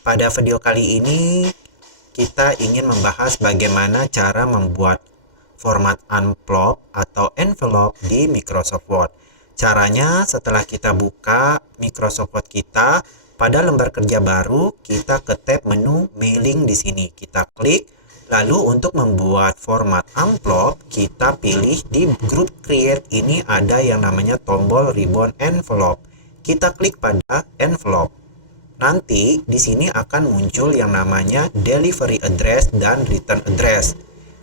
Pada video kali ini kita ingin membahas bagaimana cara membuat format amplop atau envelope di Microsoft Word. Caranya setelah kita buka Microsoft Word kita, pada lembar kerja baru kita ke tab menu mailing di sini. Kita klik, lalu untuk membuat format amplop kita pilih di group create ini ada yang namanya tombol ribbon envelope. Kita klik pada envelope. Nanti di sini akan muncul yang namanya delivery address dan return address.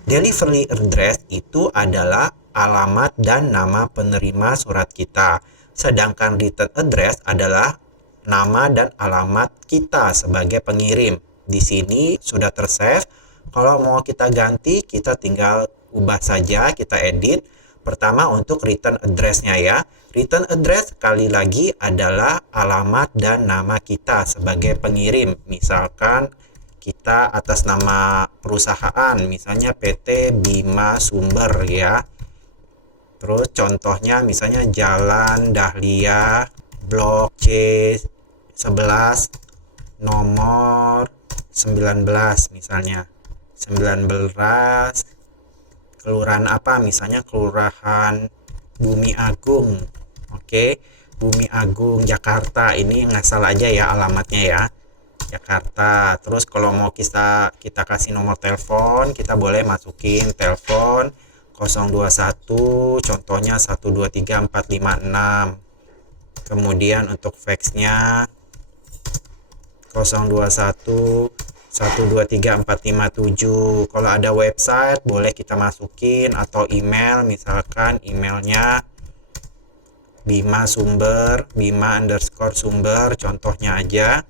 Delivery address itu adalah alamat dan nama penerima surat kita. Sedangkan return address adalah nama dan alamat kita sebagai pengirim. Di sini sudah tersave. Kalau mau kita ganti, kita tinggal ubah saja, kita edit. Pertama untuk return address-nya ya. Return address sekali lagi adalah alamat dan nama kita sebagai pengirim. Misalkan kita atas nama perusahaan, misalnya PT Bima Sumber ya. Terus contohnya misalnya Jalan Dahlia, Blok C11, nomor 19 misalnya. 19 kelurahan apa, misalnya kelurahan Bumi Agung. Oke, Bumi Agung Jakarta, ini ngasal aja ya alamatnya ya, Jakarta. Terus kalau mau kita kasih nomor telepon, kita boleh masukin telepon 021, contohnya 123 456. Kemudian untuk faxnya 021 123 457. Kalau ada website boleh kita masukin, atau email, misalkan emailnya bima_sumber contohnya aja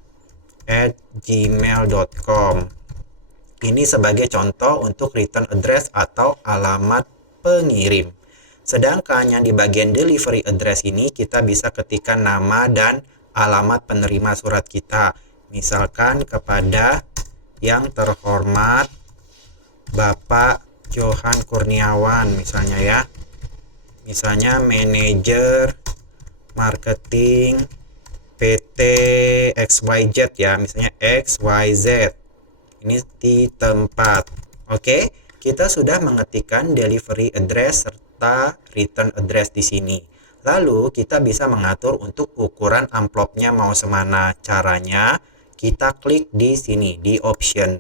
@gmail.com. Ini sebagai contoh untuk return address atau alamat pengirim. Sedangkan yang di bagian delivery address ini kita bisa ketikkan nama dan alamat penerima surat kita. Misalkan kepada yang terhormat Bapak Johan Kurniawan misalnya ya, misalnya manajer marketing PT XYZ ya, misalnya XYZ ini di tempat. Oke, kita sudah mengetikkan delivery address serta return address di sini. Lalu kita bisa mengatur untuk ukuran amplopnya mau semana. Caranya kita klik di sini di option.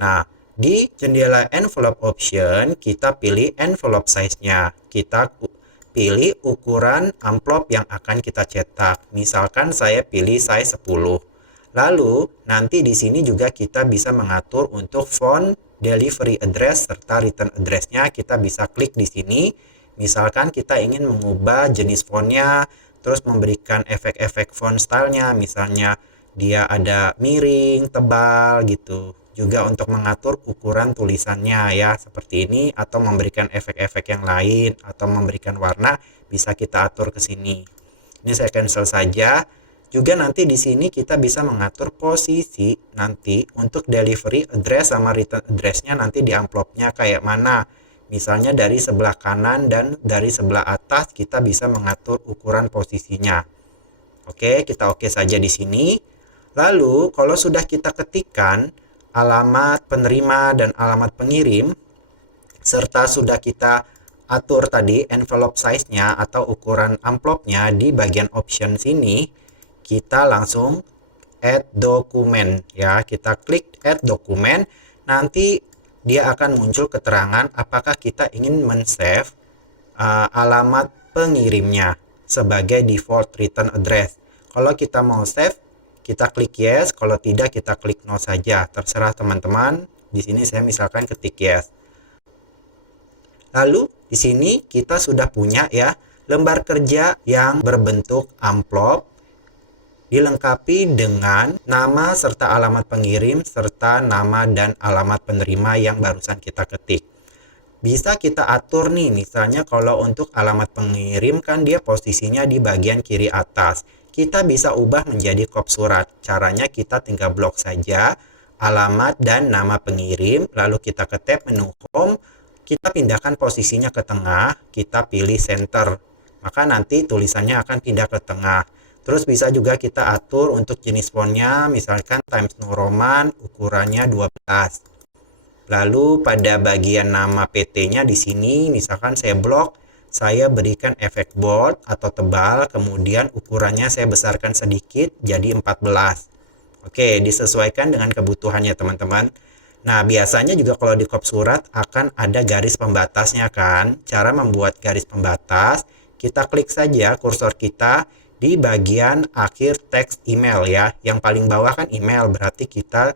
Nah, di jendela envelope option kita pilih envelope size-nya. Kita pilih ukuran amplop yang akan kita cetak. Misalkan saya pilih size 10. Lalu nanti di sini juga kita bisa mengatur untuk font, delivery address serta return address-nya. Kita bisa klik di sini. Misalkan kita ingin mengubah jenis fontnya, terus memberikan efek-efek font style-nya, misalnya dia ada miring, tebal gitu. Juga untuk mengatur ukuran tulisannya ya, seperti ini, atau memberikan efek-efek yang lain, atau memberikan warna, bisa kita atur ke sini. Ini saya cancel saja. Juga nanti di sini kita bisa mengatur posisi nanti untuk delivery address sama return address-nya nanti di amplopnya kayak mana. Misalnya dari sebelah kanan dan dari sebelah atas kita bisa mengatur ukuran posisinya. Oke, kita oke saja di sini. Lalu kalau sudah kita ketikkan alamat penerima dan alamat pengirim, serta sudah kita atur tadi envelope size-nya atau ukuran amplopnya di bagian option sini, kita langsung add dokumen ya. Kita klik add dokumen, nanti dia akan muncul keterangan apakah kita ingin men-save alamat pengirimnya sebagai default return address. Kalau kita mau save, kita klik yes, kalau tidak kita klik no saja. Terserah teman-teman. Di sini saya misalkan ketik yes. Lalu di sini kita sudah punya ya lembar kerja yang berbentuk amplop, dilengkapi dengan nama serta alamat pengirim serta nama dan alamat penerima yang barusan kita ketik. Bisa kita atur nih, misalnya kalau untuk alamat pengirim kan dia posisinya di bagian kiri atas. Kita bisa ubah menjadi kop surat. Caranya kita tinggal blok saja alamat dan nama pengirim, lalu kita ke tab menu home, kita pindahkan posisinya ke tengah, kita pilih center. Maka nanti tulisannya akan pindah ke tengah. Terus bisa juga kita atur untuk jenis fontnya, misalkan Times New Roman, ukurannya 12. Lalu pada bagian nama PT-nya di sini, misalkan saya blok, saya berikan efek bold atau tebal, kemudian ukurannya saya besarkan sedikit jadi 14. Oke, disesuaikan dengan kebutuhannya teman-teman. Nah, biasanya juga kalau di kop surat akan ada garis pembatasnya kan. Cara membuat garis pembatas, kita klik saja kursor kita di bagian akhir teks email ya. Yang paling bawah kan email, berarti kita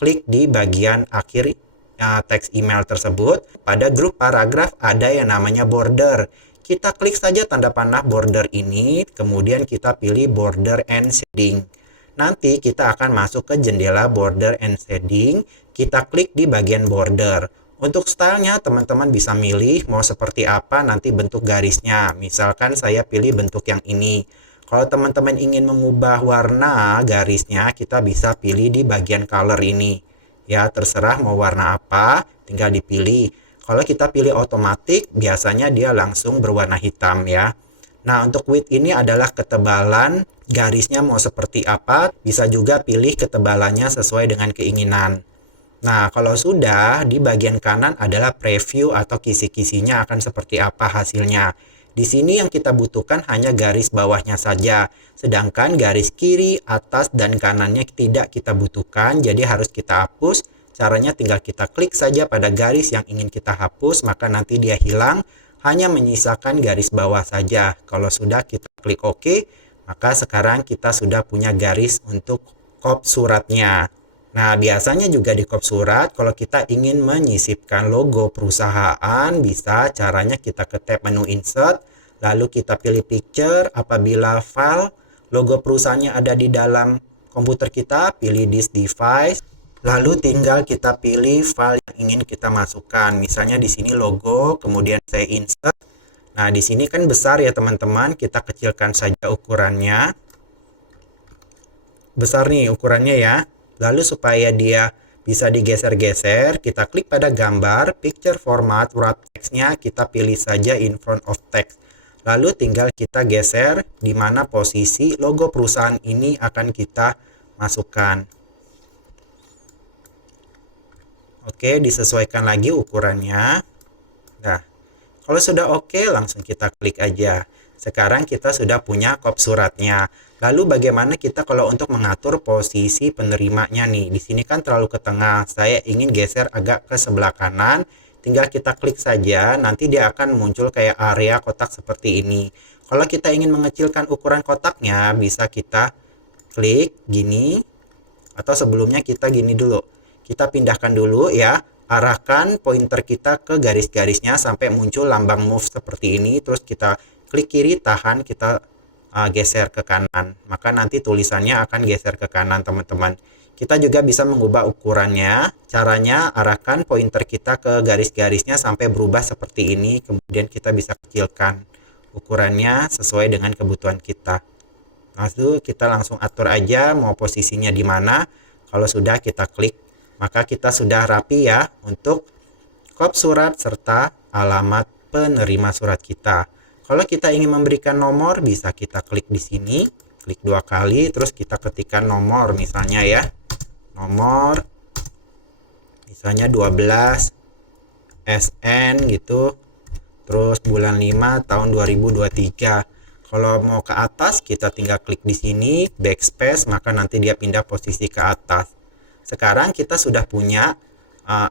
klik di bagian akhir teks email tersebut. Pada grup paragraf ada yang namanya border. Kita klik saja tanda panah border ini, kemudian kita pilih border and shading. Nanti kita akan masuk ke jendela border and shading, kita klik di bagian border. Untuk stylenya teman-teman bisa milih mau seperti apa nanti bentuk garisnya. Misalkan saya pilih bentuk yang ini. Kalau teman-teman ingin mengubah warna garisnya, kita bisa pilih di bagian color ini. Ya, terserah mau warna apa, tinggal dipilih. Kalau kita pilih otomatis, biasanya dia langsung berwarna hitam ya. Nah, untuk width ini adalah ketebalan garisnya mau seperti apa. Bisa juga pilih ketebalannya sesuai dengan keinginan. Nah, kalau sudah, di bagian kanan adalah preview atau kisi-kisinya akan seperti apa hasilnya. Di sini yang kita butuhkan hanya garis bawahnya saja. Sedangkan garis kiri, atas, dan kanannya tidak kita butuhkan. Jadi harus kita hapus. Caranya tinggal kita klik saja pada garis yang ingin kita hapus, maka nanti dia hilang. Hanya menyisakan garis bawah saja. Kalau sudah kita klik OK, maka sekarang kita sudah punya garis untuk kop suratnya. Nah, biasanya juga di kop surat, kalau kita ingin menyisipkan logo perusahaan, bisa caranya kita ke tab menu insert, lalu kita pilih picture. Apabila file logo perusahaannya ada di dalam komputer kita, pilih this device. Lalu tinggal kita pilih file yang ingin kita masukkan. Misalnya di sini logo, kemudian saya insert. Nah, di sini kan besar ya teman-teman, kita kecilkan saja ukurannya. Besar nih ukurannya ya. Lalu supaya dia bisa digeser-geser, kita klik pada gambar, picture format, wrap text-nya, kita pilih saja in front of text. Lalu tinggal kita geser di mana posisi logo perusahaan ini akan kita masukkan. Oke, disesuaikan lagi ukurannya. Nah, kalau sudah oke, langsung kita klik aja. Sekarang kita sudah punya kop suratnya. Lalu bagaimana kita kalau untuk mengatur posisi penerimanya nih? Di sini kan terlalu ke tengah. Saya ingin geser agak ke sebelah kanan. Tinggal kita klik saja, nanti dia akan muncul kayak area kotak seperti ini. Kalau kita ingin mengecilkan ukuran kotaknya, bisa kita klik gini. Atau sebelumnya kita gini dulu. Kita pindahkan dulu ya, arahkan pointer kita ke garis-garisnya sampai muncul lambang move seperti ini. Terus kita klik kiri, tahan, kita geser ke kanan. Maka nanti tulisannya akan geser ke kanan teman-teman. Kita juga bisa mengubah ukurannya. Caranya arahkan pointer kita ke garis-garisnya sampai berubah seperti ini. Kemudian kita bisa kecilkan ukurannya sesuai dengan kebutuhan kita. Lalu kita langsung atur aja mau posisinya di mana. Kalau sudah kita klik, maka kita sudah rapi ya untuk kop surat serta alamat penerima surat kita. Kalau kita ingin memberikan nomor, bisa kita klik di sini, klik 2 kali, terus kita ketikkan nomor misalnya ya. Nomor misalnya 12 SN gitu. Terus bulan 5 tahun 2023. Kalau mau ke atas, kita tinggal klik di sini, backspace, maka nanti dia pindah posisi ke atas. Sekarang kita sudah punya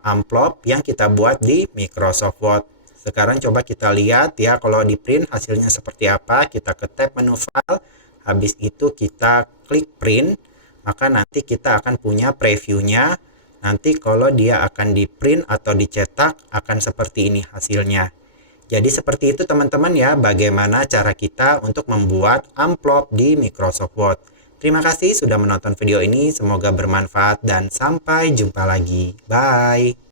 amplop yang kita buat di Microsoft Word. Sekarang coba kita lihat ya, kalau di print hasilnya seperti apa. Kita ke tab menu file, habis itu kita klik print, maka nanti kita akan punya previewnya. Nanti kalau dia akan di print atau dicetak akan seperti ini hasilnya. Jadi seperti itu teman-teman ya, bagaimana cara kita untuk membuat amplop di Microsoft Word. Terima kasih sudah menonton video ini, semoga bermanfaat dan sampai jumpa lagi. Bye!